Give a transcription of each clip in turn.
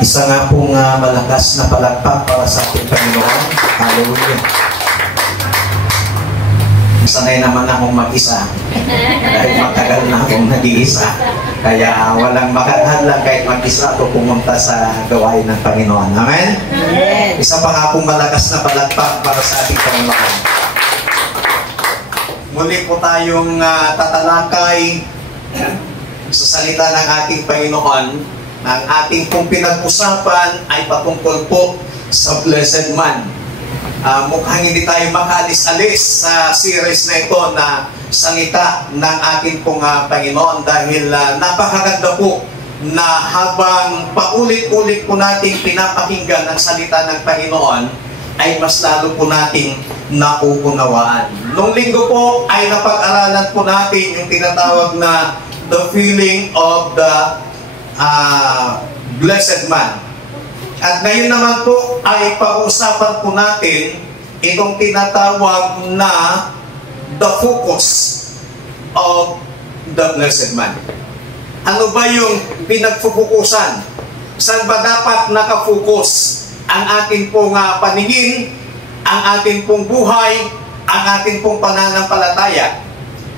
Isa nga pong malakas na palakpak para sa ating Panginoon. Hallelujah. Sanay naman akong mag-isa dahil matagal na akong nag-iisa. Kaya walang makakadlang kahit mag-isa ako pumunta sa gawain ng Panginoon. Amen? Isa pa nga pong malakas na palakpak para sa ating Panginoon. Muli po tayong tatalakay sa salita ng ating Panginoon. Ang ating pong pinag-usapan ay patungkol po sa blessed man. Mukhang hindi tayo makaalis-alis sa series na ito na salita ng ating pong Panginoon dahil napakaganda po na habang paulit-ulit po nating pinapakinggan ang salita ng Panginoon ay mas lalo po nating nauunawaan. Noong linggo po ay napag-aralan po natin yung tinatawag na the feeling of the blessed man. At ngayon naman po ay pag-usapan po natin itong tinatawag na the focus of the blessed man. Ano ba yung pinagfukusan? Saan ba dapat nakafocus ang ating pong paningin, ang ating pong buhay, ang ating pong pananampalataya?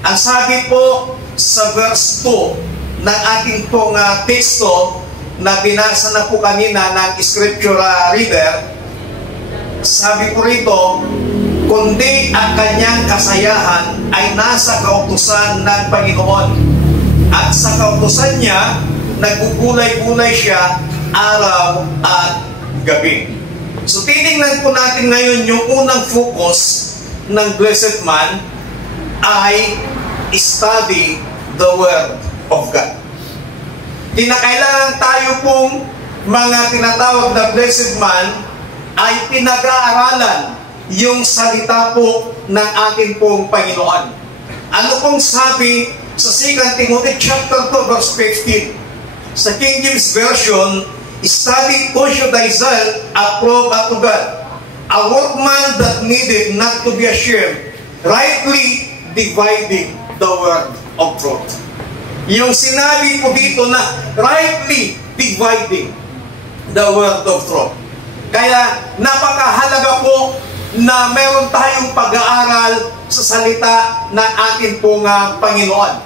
Ang sabi po sa verse 2 ng ating pong teksto na binasa na po kanina ng scripture reader, sabi po rito, kundi ang kanyang kasayahan ay nasa kautusan ng Panginoon. At sa kautusan niya, nagbubulay-bulay siya araw at gabi. So titingnan po natin ngayon yung unang focus ng blessed man ay study the Word of God. Kinakailangan tayo pong mga tinatawag na blessed man ay pinag-aaralan yung salita po ng ating pong Panginoon. Ano pong sabi sa 2 Timothy chapter 2 verse 15? Sa King James Version, study to show thyself approved unto God, a workman that needed not to be ashamed, rightly dividing the word of truth. Yung sinabi po dito na rightly dividing the word of truth. Kaya napakahalaga po na meron tayong pag-aaral sa salita ng ating pong Panginoon.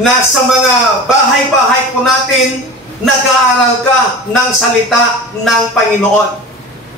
Na sa mga bahay-bahay po natin, nag-aaral ka ng salita ng Panginoon.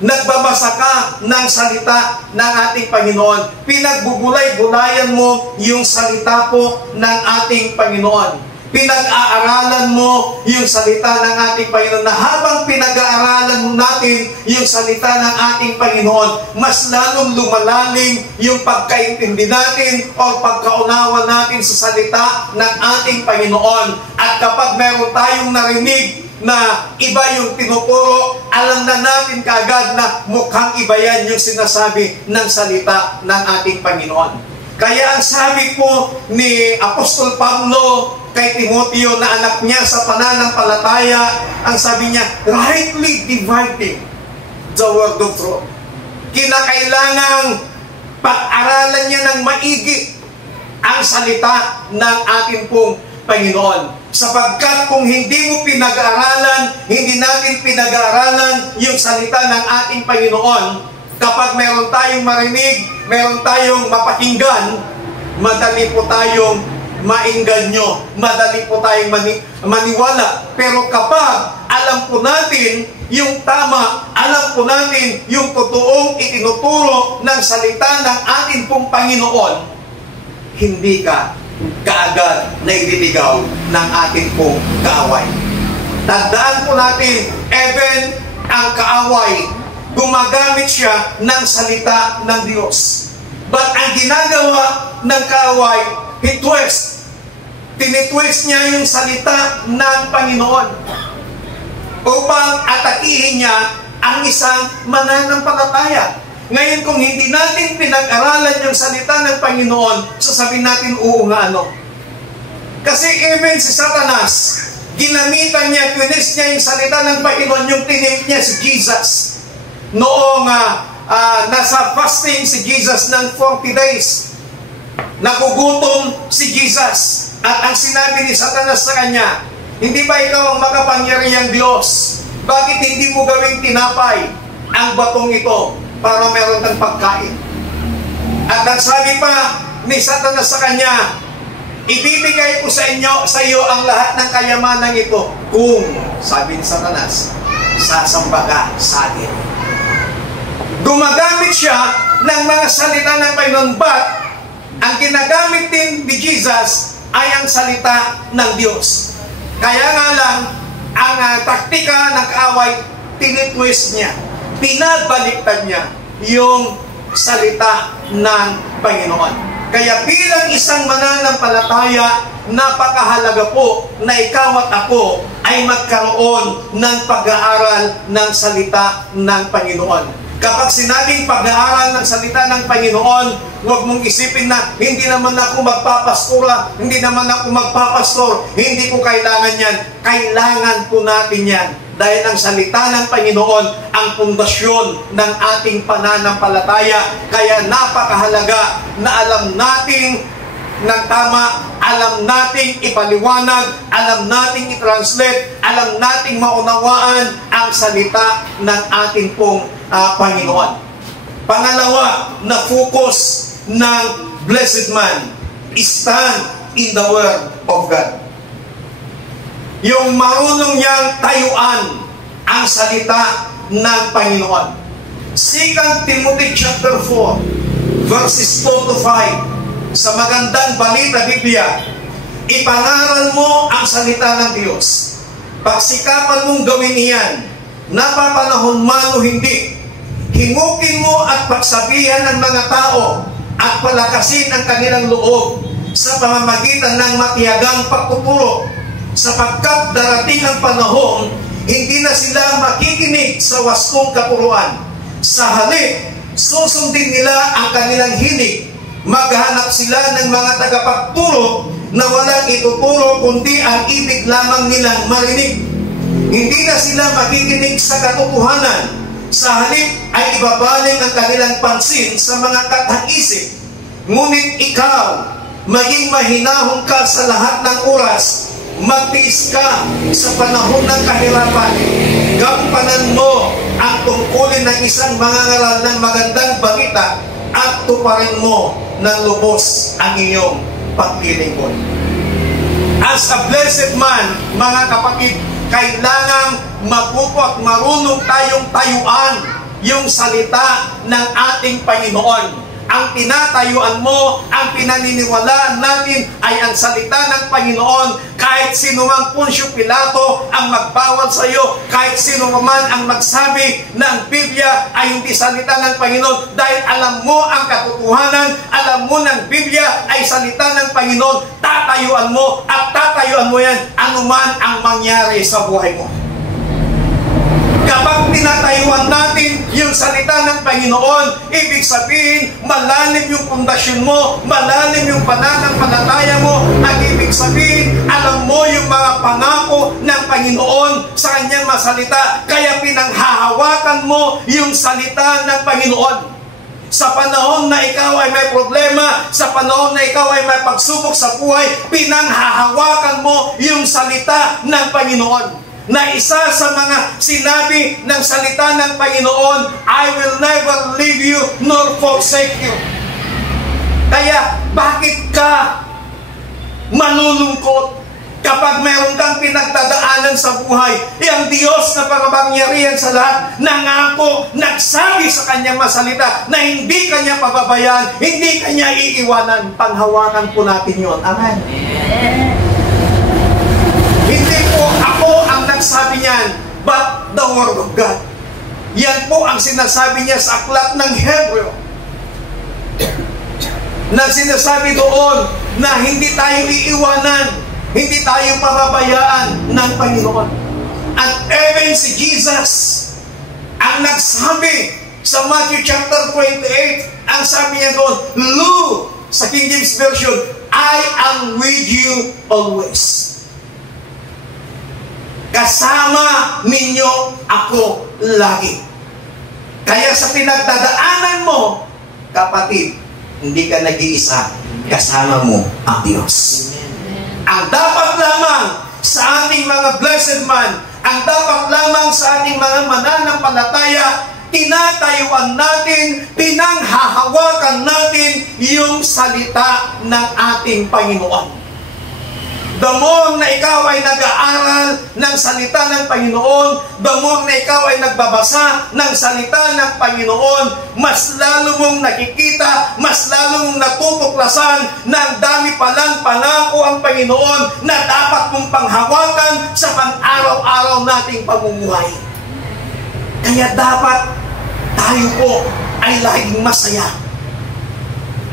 Nagbabasa ka ng salita ng ating Panginoon. Pinagbubulay-bulayan mo yung salita po ng ating Panginoon. Pinag-aaralan mo yung salita ng ating Panginoon, na habang pinag-aaralan natin yung salita ng ating Panginoon, mas lalong lumalalim yung pagkaintindi natin o pagkaunawa natin sa salita ng ating Panginoon. At kapag meron tayong narinig na iba yung tinuturo, alam na natin kaagad na mukhang iba yan yung sinasabi ng salita ng ating Panginoon. Kaya ang sabi po ni Apostol Pablo kay Timoteo na anak niya sa pananampalataya, ang sabi niya, rightly dividing the word of truth. Kinakailangang pag-aralan niya ng maigi ang salita ng ating pong Panginoon. Sapagkat kung hindi mo pinag-aaralan, hindi natin pinag-aaralan yung salita ng ating Panginoon, kapag meron tayong marinig, meron tayong mapakinggan, madali po tayong mainganyo, madali po tayong maniwala. Pero kapag alam po natin yung tama, alam po natin yung totoong itinuturo ng salita ng ating pong Panginoon, hindi ka kaagad na ililigaw ng ating pong kaaway. Tandaan po natin, even ang kaaway, gumagamit siya ng salita ng Diyos. But ang ginagawa ng kaaway, he twist. Tinitwist niya yung salita ng Panginoon upang atakihin niya ang isang mananampalataya. Ngayon, kung hindi natin pinag-aralan yung salita ng Panginoon, sasabihin natin, oo nga ano. Kasi even si Satanas, ginamitan niya, twist niya yung salita ng Panginoon, yung tinimp niya si Jesus. Noong nasa fasting si Jesus ng 40 days, nagugutom si Jesus. At ang sinabi ni Satanas sa kanya, hindi ba ikaw ang makapangyarihang Diyos? Bakit hindi mo gawing tinapay ang batong ito para meron kang pagkain? At ang sabi pa ni Satanas sa kanya, ibibigay ko sa iyo ang lahat ng kayamanan ito kung, sabi ni Satanas, sasamba ka sa akin. Gumagamit siya ng mga salita ng Panginoon, but ang ginagamit din ni Jesus ay ang salita ng Diyos. Kaya nga lang, ang taktika ng kaaway, tinitwist niya, pinabaliktad niya yung salita ng Panginoon. Kaya bilang isang mananampalataya, napakahalaga po na ikaw at ako ay magkaroon ng pag-aaral ng salita ng Panginoon. Kapag sinabing pag-aaral ng salita ng Panginoon, huwag mong isipin na hindi naman ako magpapastora, hindi naman ako magpapastor, hindi ko kailangan yan. Kailangan po natin yan. Dahil ang salita ng Panginoon ang pundasyon ng ating pananampalataya. Kaya napakahalaga na alam nating ng tama, alam nating ipaliwanag, alam nating i-translate, alam nating maunawaan ang salita ng ating pong Panginoon. Pangalawa na focus ng blessed man, stand in the Word of God. Yung marunong niyang tayuan ang salita ng Panginoon. 2 Timothy chapter 4, verses 2 to 5, sa magandang balita Biblia, ipangaral mo ang salita ng Diyos. Pagsikapan mong gawin iyan, napapanahon man o hindi. Himukin mo at pagsabihan ng mga tao at palakasin ang kanilang loob sa pamamagitan ng matiyagang pagtuturo, sapagkat darating ang panahon, hindi na sila makikinig sa wastong kapuruan. Sa halip, susundin nila ang kanilang hilig. Maghanap sila ng mga tagapagturo na walang ituturo kundi ang ibig lamang nilang marinig. Hindi na sila makikinig sa katotohanan. Sa halip ay ibabaling ang kanilang pansin sa mga katang-isip. Ngunit ikaw, maging mahinahon ka sa lahat ng oras. Magtiis ka sa panahon ng kahirapan. Gampanan mo ang tungkulin ng isang mangangaral ng magandang balita at tuparin mo ng lubos ang iyong paglilingkod. As a blessed man, mga kapatid, kailangang matuto at marunong tayong tayuan yung salita ng ating Panginoon. Ang tinatayuan mo, ang pinaniniwalaan natin ay ang salita ng Panginoon. Kahit sino mang Poncio Pilato ang magbawal sa iyo, kahit sino man ang magsabi na ang Biblia ay hindi salita ng Panginoon, dahil alam mo ang katotohanan, alam mo ng Biblia ay salita ng Panginoon, tatayuan mo at tatayuan mo yan anuman ang mangyari sa buhay mo. Kapag tinatayuan natin yung salita ng Panginoon, ibig sabihin, malalim yung pundasyon mo, malalim yung pananampalataya mo, at ibig sabihin, alam mo yung mga pangako ng Panginoon sa kanyang masalita, kaya pinanghahawakan mo yung salita ng Panginoon. Sa panahon na ikaw ay may problema, sa panahon na ikaw ay may pagsubok sa buhay, pinanghahawakan mo yung salita ng Panginoon. Na isa sa mga sinabi ng salita ng Panginoon, I will never leave you nor forsake you. Kaya bakit ka malulungkot kapag meron kang pinagdadaanan sa buhay? Ang Diyos na pakapangyarihan sa lahat, nangako, nagsabi sa kanyang masalita na hindi kanya pababayaan, hindi kanya iiwanan. Panghawakan po natin yun. Amen. Hindi po ako ang nagsabi niyan, but the Word of God. Yan po ang sinasabi niya sa aklat ng Hebreo. Na sinasabi doon na hindi tayo iiwanan, hindi tayo pababayaan ng Panginoon. At even si Jesus ang nagsabi sa Matthew chapter 28, ang sabi niya doon, Lo, sa King James Version, I am with you always. Kasama ninyo ako lagi. Kaya sa pinagdadaanan mo, kapatid, hindi ka nag-iisa, kasama mo ang Diyos. Ang dapat lamang sa ating mga blessed man, ang dapat lamang sa tinatayuan natin, pinanghahawakan natin yung salita ng ating Panginoon. The more na ikaw ay nag-aaral ng salita ng Panginoon, the more na ikaw ay nagbabasa ng salita ng Panginoon, mas lalo mong nakikita, mas lalo mong natutuklasan na ang dami palang pangako ang Panginoon na dapat mong panghawakan sa pang-araw-araw nating pamumuhay. Kaya dapat tayo po ay laging masaya.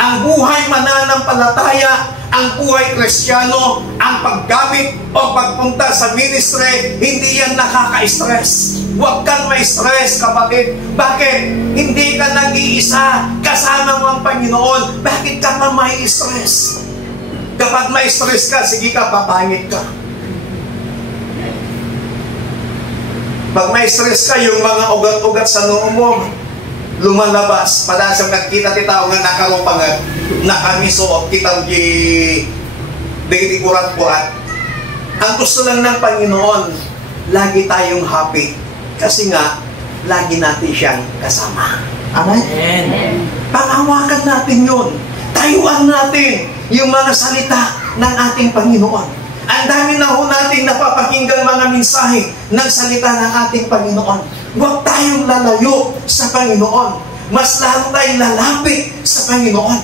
Ang buhay mananampalataya, ang buhay Kristiyano, ang paggamit o pagpunta sa ministry, hindi yan nakaka-stress. Huwag kang may stress, kapatid. Bakit? Hindi ka nag-iisa, kasama mo ang Panginoon. Bakit ka pa may stress? Kapag may stress ka, sige ka, papangit ka. Pag may stress ka, yung mga ugat-ugat sa noo mo, lumalabas. Padasang nagkita ti tao nga nakaroon nga nakamiso kitang ditikurat-kurat. Ang gusto lang ng Panginoon, lagi tayong happy. Kasi nga, lagi natin siyang kasama. Amen? Panghawakan natin yun. Tayuan natin yung mga salita ng ating Panginoon. Ang dami na ho natin napapakinggan mga mensahe ng salita ng ating Panginoon. Huwag tayong lalayo sa Panginoon. Mas lalo tayong lalapit sa Panginoon.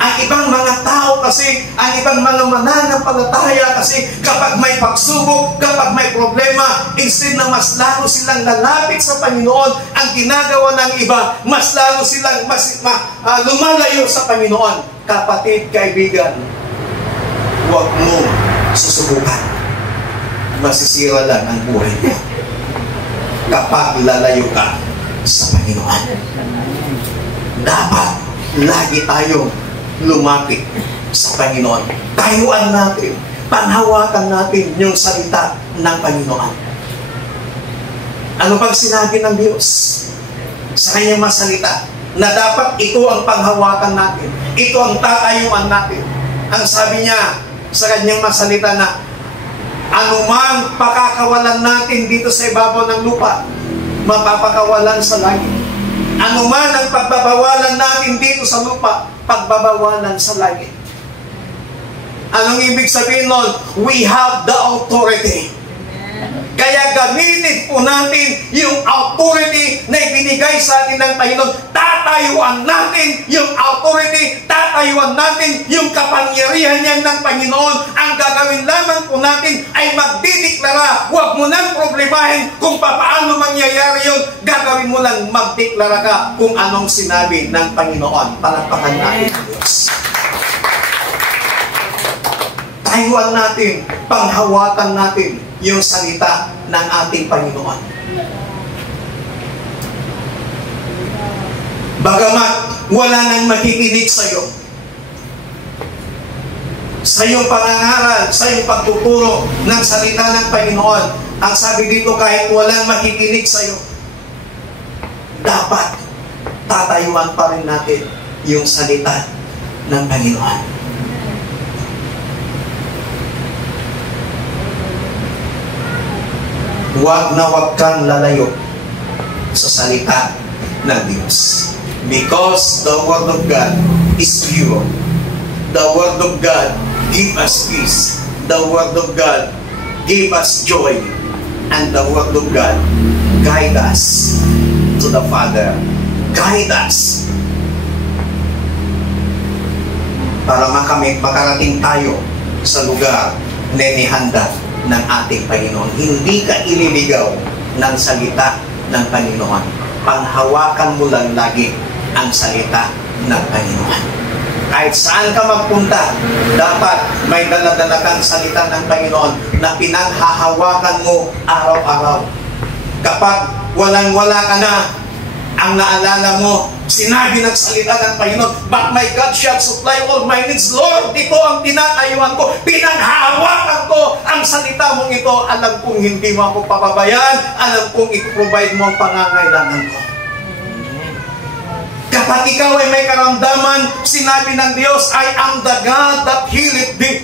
Ang ibang mga tao kasi, ang ibang mga mananampalataya kasi, kapag may pagsubok, kapag may problema, instead na mas lalo silang lalapit sa Panginoon, ang ginagawa ng iba, mas lalo silang lumalayo sa Panginoon. Kapatid, kaibigan, huwag mo susubukan. Masisira lang ang buhay mo kapag lalayo ka sa Panginoon. Dapat lagi tayong lumapit sa Panginoon. Tayuan natin, panhawakan natin yung salita ng Panginoon. Ano bang sinabi ng Diyos sa kanyang mga salita? Na dapat ito ang panghawakan natin. Ito ang tatayuan natin. Ang sabi niya sa kanyang mga salita na anumang pakakawalan natin dito sa ibabaw ng lupa, mapapakawalan sa langit. Anuman ang pagbabawalan natin dito sa lupa, pagbabawalan sa langit. Anong ibig sabihin nun? We have the authority. Kaya gamitin po natin yung authority na ibinigay sa atin ng Panginoon. Tatayuan natin yung authority, tatayuan natin yung kapangyarihan niya ng Panginoon. Ang gagawin lamang po natin ay magdideklara. Huwag mo nang problemahin kung paano mangyayari yun. Gagawin mo lang, magdeklara ka kung anong sinabi ng Panginoon. Palakpakan natin ang Diyos. Tayuan natin, panghawakan natin yung salita ng ating Panginoon. Bagamat wala nang makikinig sa iyo, sa iyong pangangaral, sa iyong pagtuturo ng salita ng Panginoon, ang sabi dito, kahit walang makikinig sa iyo, dapat tatayuan pa rin natin yung salita ng Panginoon. Huwag na huwag kang lalayo sa salita ng Diyos. Because the Word of God is pure. The Word of God give us peace. The Word of God give us joy. And the Word of God guide us to the Father. Guide us para makarating tayo sa lugar na inihanda ng ating Panginoon. Hindi ka ililigaw ng salita ng Panginoon. Panghawakan mo lang lagi ang salita ng Panginoon. Kahit saan ka magpunta, dapat may dala-dala kang salita ng Panginoon na pinanghahawakan mo araw-araw. Kapag walang-wala ka na, ang naalala mo, sinabi ng salita ng Panginoon, but my God shall supply all my needs. Lord, ito ang tinatayuan ko, pinanghahawakan ko ang salita mong ito. Alam kong hindi mo ako papabayaan, alam kong i-provide mo ang pangangailangan ko. Kapag ikaw ay may karamdaman, sinabi ng Diyos, I am the God that healeth thee.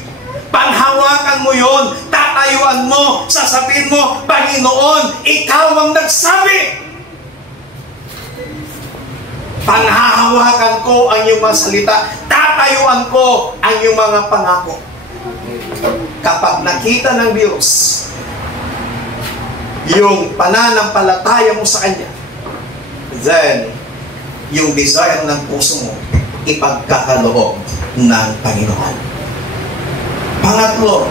Panghawakan mo yon, tatayuan mo, sasabihin mo, Panginoon, ikaw ang nagsabi. Panghahawakan ko ang iyong mga salita. Tatayuan ko ang iyong mga pangako. Kapag nakita ng Diyos yung pananampalataya mo sa Kanya, then, yung desire ng puso mo, ipagkakaloob ng Panginoon. Pangatlo,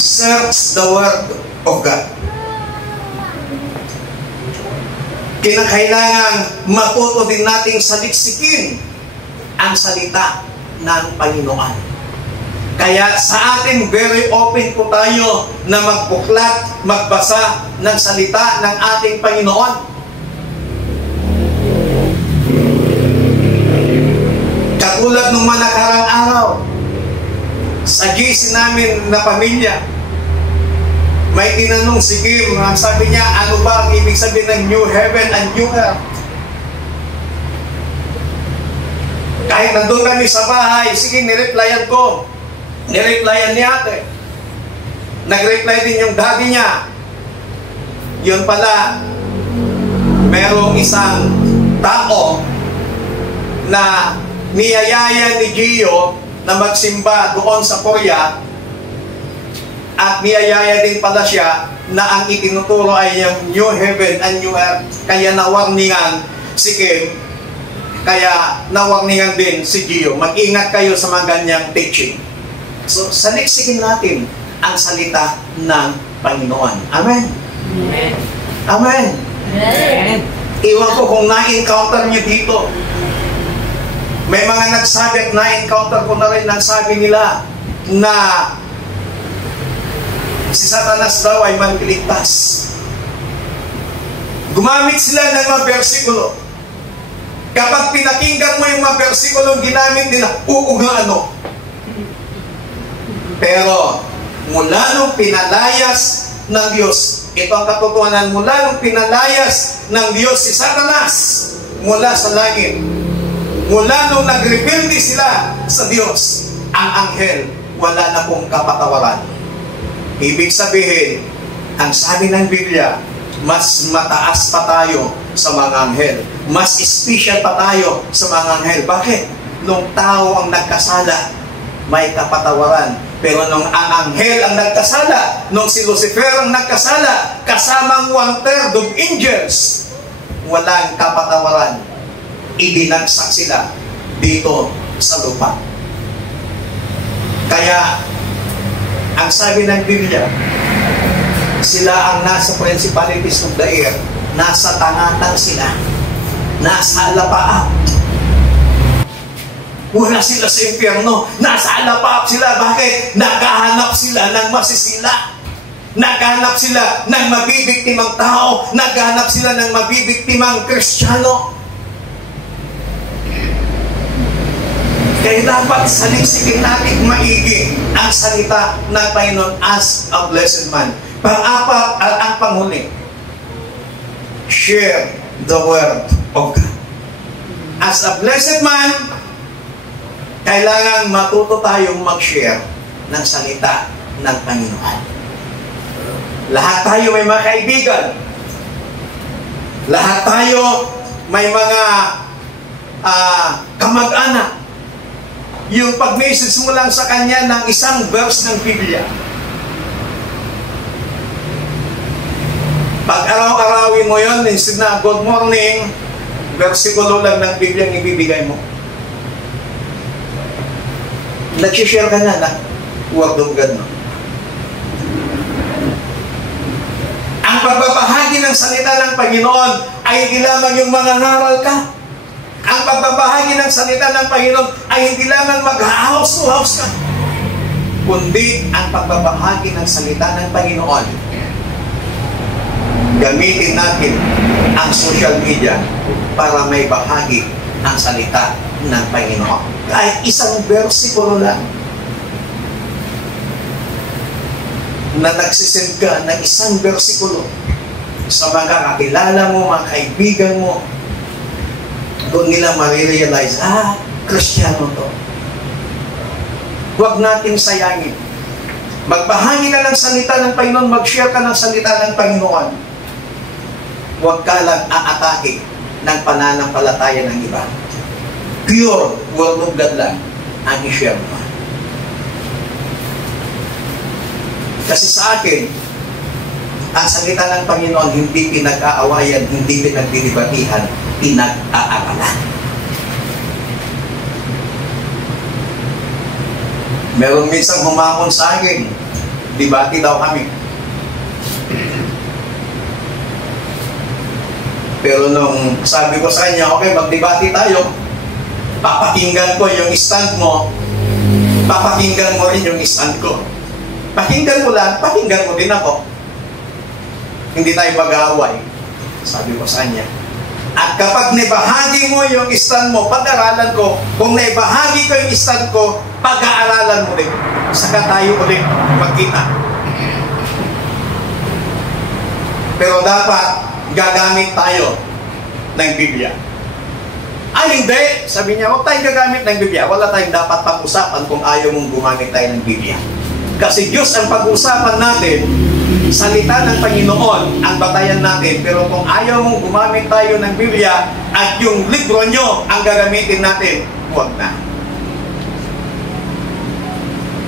search the Word of God. Kinakailangan matuto din nating saliksikin ang salita ng Panginoon. Kaya sa atin, very open po tayo na magbuklat, magbasa ng salita ng ating Panginoon. Katulad ng mga nakarang araw, sa GC namin na pamilya, may tinanong si Kim, sabi niya, ano ba ang ibig sabihin ng new heaven and new earth? Kahit nandun kami sa bahay, sige, nireplyan ko. Nireplyan ni ate. Nag-reply din yung daddy niya. Yun pala, merong isang tao na niyayaya ni Gio na magsimba doon sa Korea, at niyayaya din pala siya na ang itinuturo ay yung new heaven and new earth. Kaya nawarningan si Kim, kaya nawarningan din si Gio. Mag-ingat kayo sa mga ganyang teaching. So, saliksikin natin ang salita ng Panginoon. Amen? Amen. Amen. Amen. Iwan ko kung na-encounter niyo dito. May mga nagsabi at na-encounter ko na rin, nagsabi nila na si Satanas daw ay manliligtas. Gumamit sila ng mga bersikulo. Kapag pinakinggan mo yung mga bersikulo ginamit nila, ano? Pero mula nung pinalayas ng Diyos, ito ang katotohanan, mula nung pinalayas ng Diyos si Satanas mula sa langit, mula nung nagrebelde sila sa Diyos, ang anghel wala na pong kapatawaran. Ibig sabihin, ang sabi ng Biblia, mas mataas pa tayo sa mga anghel. Mas special pa tayo sa mga anghel. Bakit? Nung tao ang nagkasala, may kapatawaran. Pero nung ang anghel ang nagkasala, nung si Lucifer ang nagkasala, kasamang 1/3 of angels, walang kapatawaran. Ibinagsak sila dito sa lupa. Kaya, ang sabi ng Biblia, sila ang nasa principalities of the air, nasa tangatan sila, nasa alapaap. Wala sila sa impyerno, nasa alapaap sila. Bakit? Naghahanap sila ng masisila. Naghahanap sila ng mabibiktimang tao. Naghahanap sila ng mabibiktimang Kristiyano. Kaya dapat saliksikin natin maigi ang salita ng Panginoon as a blessed man. Pang-apat at ang panghuli, share the word of God. As a blessed man, kailangan matuto tayong mag-share ng salita ng Panginoon. Lahat tayo may mga kaibigan. Lahat tayo may mga kamag-anak. Yung pag-message mo lang sa kanya ng isang verse ng Biblia, pag araw-arawin mo yun, instead na good morning, versikulo lang ng Biblia ang ibibigay mo. Nag-share ka na word of God, no? Ang pagbabahagi ng salita ng Panginoon ay hindi lamang yung mga ngaral ka. Ang pagbabahagi ng salita ng Panginoon ay hindi lamang mag-house to house ka, kundi ang pagbabahagi ng salita ng Panginoon. Gamitin natin ang social media para may bahagi ang salita ng Panginoon. Kahit isang versikulo lang na nagsisend ka ng isang versikulo sa mga kakilala mo, mga kaibigan mo, doon nila marirealize, Kristiyano to. Huwag nating sayangin. Magbahagi ka ng salita ng Panginoon, mag-share ka ng salita ng Panginoon. Huwag ka lang aatake ng pananampalataya ng iba. Pure Word of God lang ang i-share mo. Kasi sa akin, ang salita ng Panginoon hindi pinag-aawayan, hindi pinagdidibatihan, pinag-aaralan. Meron minsan humamon sa akin, debate daw kami. Pero nung sabi ko sa kanya, okay, mag-debate tayo, papakinggan ko yung stand mo, papakinggan mo rin yung stand ko. Pakinggan mo lang, pakinggan mo din ako. Hindi tayo mag-aaway. Sabi ko sa kanya. At kapag naibahagi mo yung stand mo, pag-aralan ko. Kung naibahagi ko yung stand ko, pag-aaralan mo din. Saka tayo ulit magkita. Pero dapat gagamit tayo ng Biblia. Ay, hindi! Sabi niya, huwag tayong gagamit ng Biblia. Wala tayong dapat pag-usapan kung ayaw mong gumamit tayo ng Biblia. Kasi Diyos ang pag-usapan natin, salita ng Panginoon ang batayan natin. Pero kung ayaw mong gumamit tayo ng Biblia at yung libro nyo ang gagamitin natin, huwag na.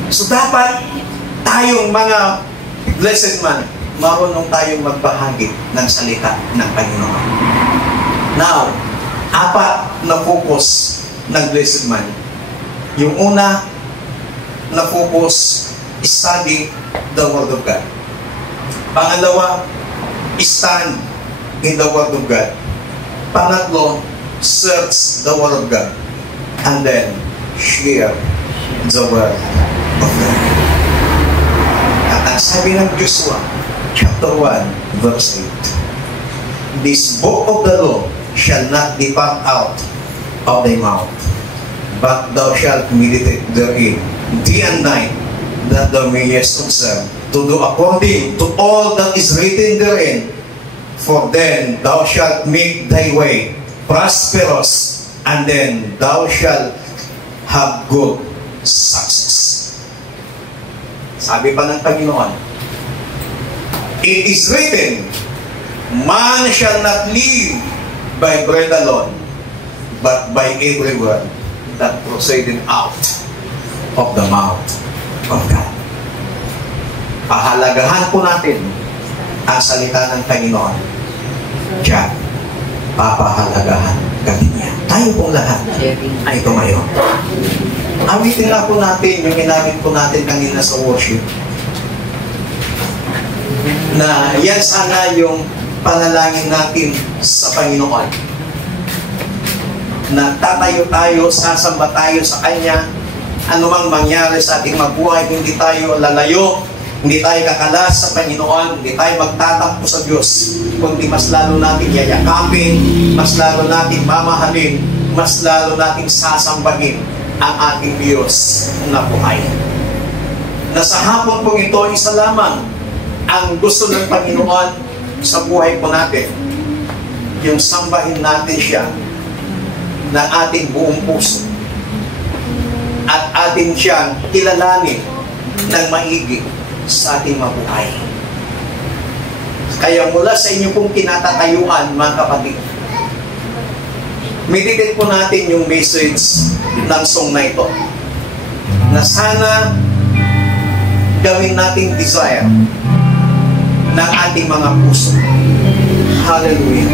So dapat tayong mga blessed man, marunong tayong magbahagi ng salita ng Panginoon. Now, 4 na focus ng blessed man. Yung una na focus, study the Word of God. Pangalawa, stand in the Word of God. Pangatlo, search the Word of God. And then, share the Word of God. At ang sabi ng Joshua, chapter 1, verse 8, this book of the law shall not depart out of thy mouth, but thou shalt meditate therein day and night, that thou mayest observe to do according to all that is written therein. For then thou shalt make thy way prosperous, and then thou shalt have good success. Sabi pa ng Panginoon, it is written, man shall not live by bread alone, but by every word that proceeded out of the mouth of God. Pahalagahan po natin ang salita ng Panginoon. Diyan, papahalagahan kami niya. Tayo pong lahat ay tumayo. Awitin na po natin yung ginamit po natin kanina sa worship. Na yan sana yung panalangin natin sa Panginoon. Na tatayo tayo, sasamba tayo sa Kanya. Anumang mangyari sa ating mabuhay, hindi tayo lalayo, hindi tayo kakalas sa Panginoon, hindi tayo magtatampo sa Diyos, kundi mas lalo natin yayakapin, mas lalo natin mamahalin, mas lalo natin sasambahin ang ating Diyos na buhay. Na sa hapon pong ito, isa lamang ang gusto ng Panginoon sa buhay po natin, yung sambahin natin siya na ating buong puso at atin siyang kilalanin ng maigi sa ating mabuhay. Kaya mula sa inyo pong kinatatayuan, mga kapatid, meditate po natin yung message ng song na ito, na sana gawin nating desire ng ating mga puso. Hallelujah.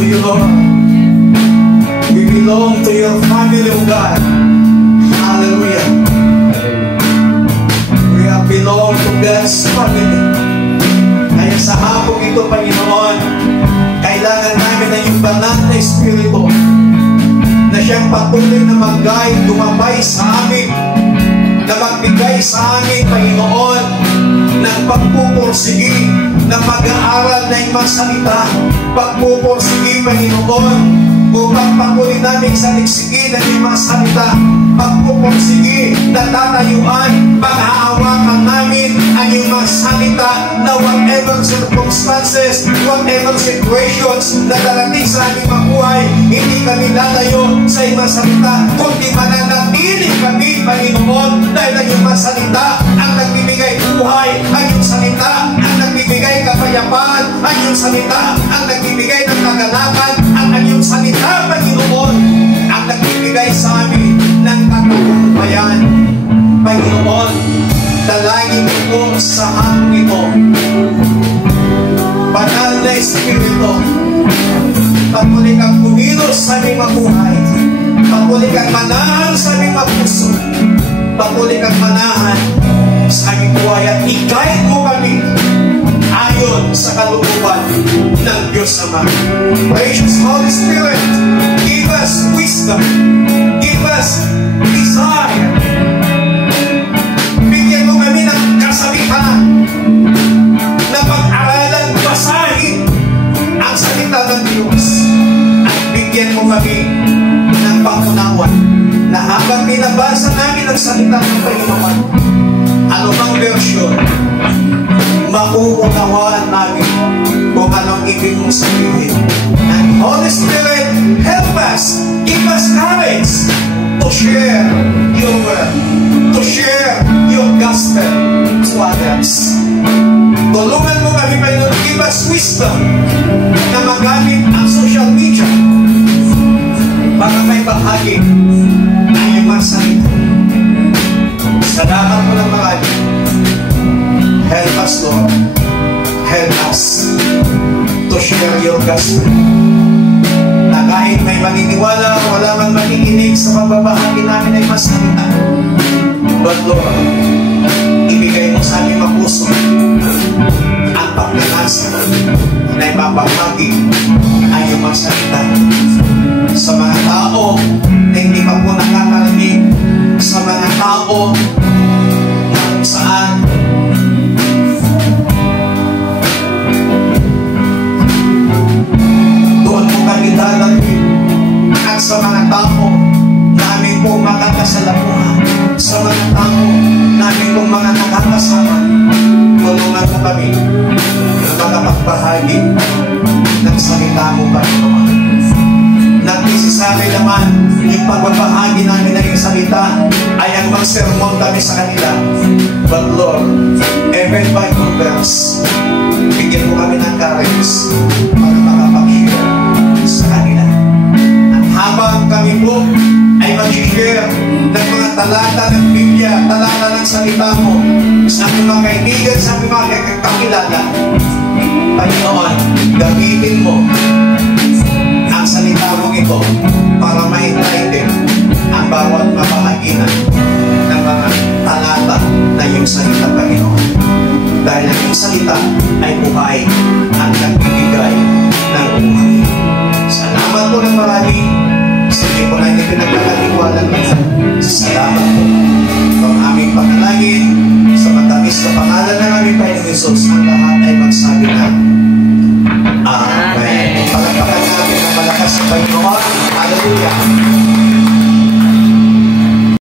to you, Lord. We belong to your family, O God. Hallelujah. We have belong to God's family. Kaya sa hapong ito, Panginoon, kailangan namin ng iyong banal na Espiritu na siyang patuloy na mag-guide, gumabay sa amin, na magbigay sa amin, Panginoon, ng pagpupursigi, na pag-aaral na iyong mga salita, pagpupursigi, Panginoon, upang patuloy namin sa liksigi ng iyong mga salita, pagpupursigi, na tatayuan, pag-aawakan namin ang iyong mga salita, na whatever circumstances, whatever situations na darating sa aming mabuhay, hindi kami lalayo sa iyong mga salita, kundi mananatili kami, Panginoon, dahil ang iyong mga salita ang nagbibigay buhay, ang iyong salita ang nagbibigay kapayapaan, ang iyong salita ang nagbibigay ng kagalakan, ang iyong salita, Panginoon, ang nagbibigay sa amin ng katagumpayan. Panginoon, dalangin ko sa hapon ito, banal na Espiritu, patuloy kang kumilos sa aming mabuhay, patuloy kang manahan sa aming mapuso, patuloy kang manahan sa aming buhay, at i-guide mo kami ayon sa kalooban ng Diyos Ama. Precious Holy Spirit, give us wisdom, give us desire, bigyan mo kami ng kasabihan na pag-aralan, basahin ang salita ng Diyos, at bigyan mo kami ng pangunawan na habang binabasa namin ang salita ng Panginoon, anumang version, makuunawaan namin kung anong ibig mong sabihin. And Holy Spirit, help us, give us courage to share your word, to share your gospel to others. Tulungan mo kami, Panginoon, give us wisdom na magamit ang social media para may bahagi ang iyong mga salita. Salamat mo ng marami. Help us, Lord. Help us to share your gospel. Na kahit may maniniwala, wala man makikinig sa pagbabahagi namin ay masalita. But Lord, ibigay mo sa aming mapuso ang pagnanasa na ipapahagi ang iyong mga salita sa mga tao na hindi pa po nakakarinig, sa mga tao na kung saan doon po kami dadalhin, at sa mga tao namin po makakasalamuhan, sa mga tao namin po mga nakakasama, tulungan mo kami na makapagbahagi ng salita mo, Panginoon. Nagsisabi naman yung pagbabahagi namin ng yung salita ay ang mag-sermon kami sa kanila. But Lord, every Bible verse, bigyan mo kami ng courage para makapag-share sa kanila. At habang kami po ay mag-share ng mga talata ng Biblia, talata ng salita mo sa aming mga kaibigan, sa aming mga kakilala, Panginoon, gamitin mo ang salita mong ito para ma-enlighten ang bawat mapahaginan ng mga talata na iyong salita, Panginoon. Dahil ang iyong salita ay buhay at nagbibigay ng buhay. Salamat po ng marami sa hindi po na ito nagkakatiwalan natin. Salamat po. Ito ang aming panalangin sa matamis na pangalan ng aming Panginoon Jesus. Ang lahat ay magsabi na